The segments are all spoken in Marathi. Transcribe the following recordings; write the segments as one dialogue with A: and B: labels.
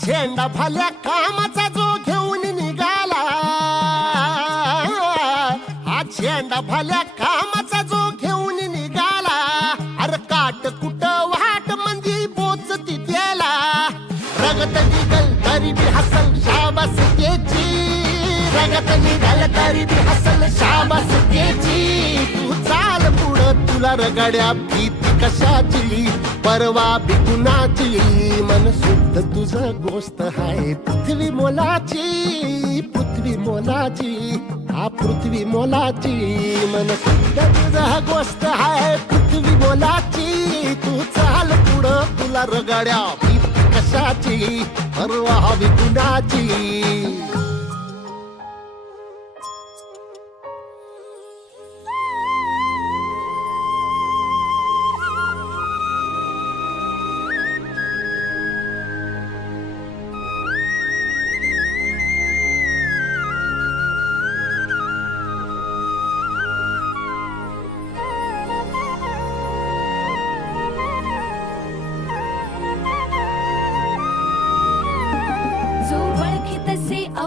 A: झेंडा भाल्या कामाचा जो घेऊन निघाला. हा झेंडा भाल्या कामाचा जो घेऊन रगत निघल तरी बी हसल शाबास त्याची तू चाल पुढं तुला रगड्या भीती कशाची? परवा बिकुनाची मन शुद्ध तुझं गोष्ट हाय पृथ्वी मोलाची पृथ्वी मोलाची हा पृथ्वी मोलाची. मन शुद्ध तुझं गोष्ट हाय पृथ्वी मोलाची. तू चाल पुढं तुला रगड्या भीती कशाची? परवा बिकुनाची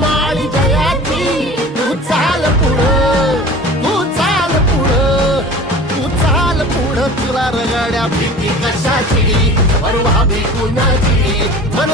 A: माळी जयाची तू चाल पुढं तू चाल पुढं तू चाल पुढं. तुला रगाड्या भीती कशाची? परवा भी कुणाची मन